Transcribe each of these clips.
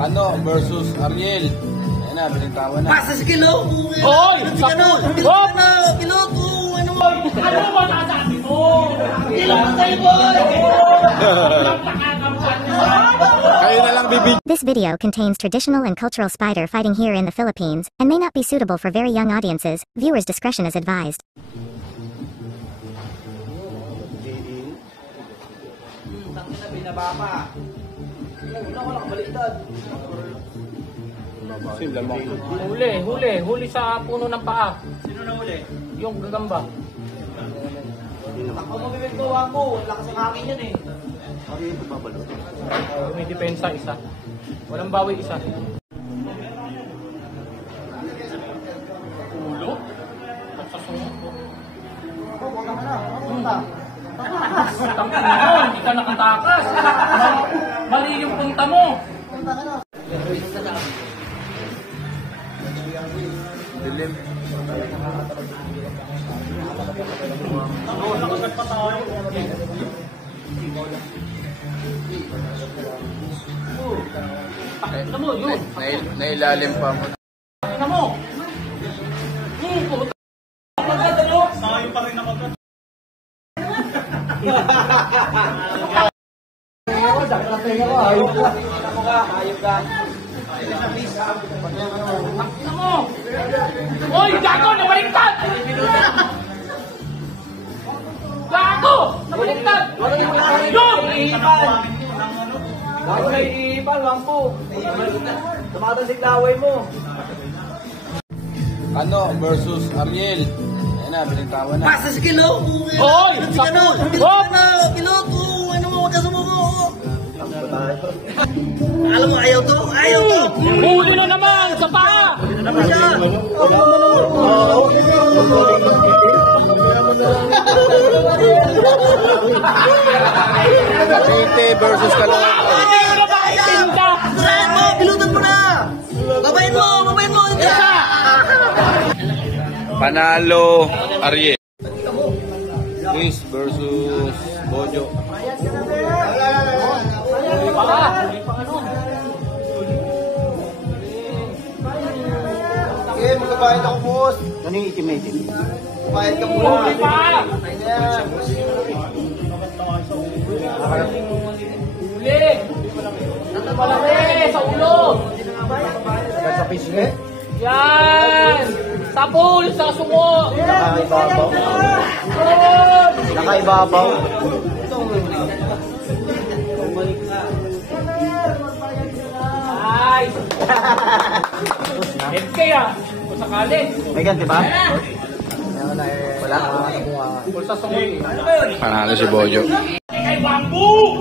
Ano versus Ariel. Ayan na, binintawan na. Pasa si Kilo! Hoy! Kilo! Kilo! Ano mo? Ano ba nasabi mo? Kilo! Tayo boy! Kayo na lang bibig. This video contains traditional and cultural spider fighting here in the Philippines, and may not be suitable for very young audiences. Viewers' discretion is advised. Tangin na binaba pa. Wala ko lang baliktad. Huli sa puno ng paa. Sino na huli? Yung gagamba. Ako mabibigtuhan ko. Lakas ang hangin yan eh. May depensa isa. Walang bawi isa. Ulo? Pagsasunod ko. Tangin mo, hindi ka nakatakas. Mali yung punta mo. Dilim. Nakagat pa tayo. Ano mo, yun. Nailalim pa mo. Ano mo? Pumunta. Magkat ano? Tayo pa rin na magkat. Ayop ka. Ayop ka. Ano mo? Hoy, gago! Nabaliktad! Gago! Nabaliktad! Yun! Bago na iipal, wangpo. Tumatasik laway mo. Ano versus Ariel. Ayan na, binintawan na. Pasa si Kilo! Hoy! Kilo! Hop! Kilo! Ano mo? Magkasumuko! Alam mo, ayaw to! Ayaw to! Huli na naman! Sa paa! Ano siya? Cavite versus Caloocan. Hindi ko na makatinda! Saan mo? Pilutan mo na! Babayin mo! Babayin mo! Panalo Ariel. Chris versus Bojo. Okay, magkabayad ako, boss. Ano yung itim-itim? Bayad ka muna. Huli pa! Huli! Malaki! Sa ulo! Sa pisngi? Yan! Sa pool! Sa sumo! Nakaibabaw. Nakaibabaw. Ay! FK ah! Kung sakali. May ganti ba? Wala. Kung sa sumo. Panalo si Bojo. Kay Bambu!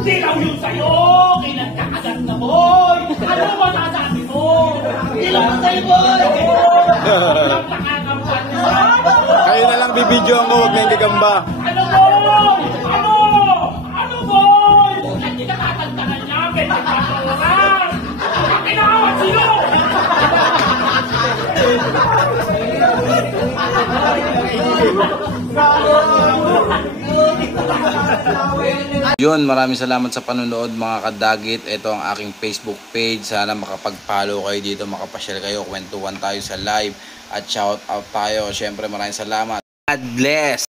Sinaw yun sa'yo! Kinagkakagat na boy! Ano ba nasabi mo? Ilang sa'yo, boy! Walang nakakampan mo! Kayo na lang bibidyo mo, huwag na yung gagamba. Ano boy? Ano? Ano boy? Hindi ka kakantahan niya! Pwede ka kakantahan! Kinakawan sino? Yun, maraming salamat sa panonood mga kadagit. Ito ang aking Facebook page. Sana makapag-follow kayo dito, makapasyal kayo, kwentuhan tayo sa live at shout out tayo. Syempre maraming salamat. God bless!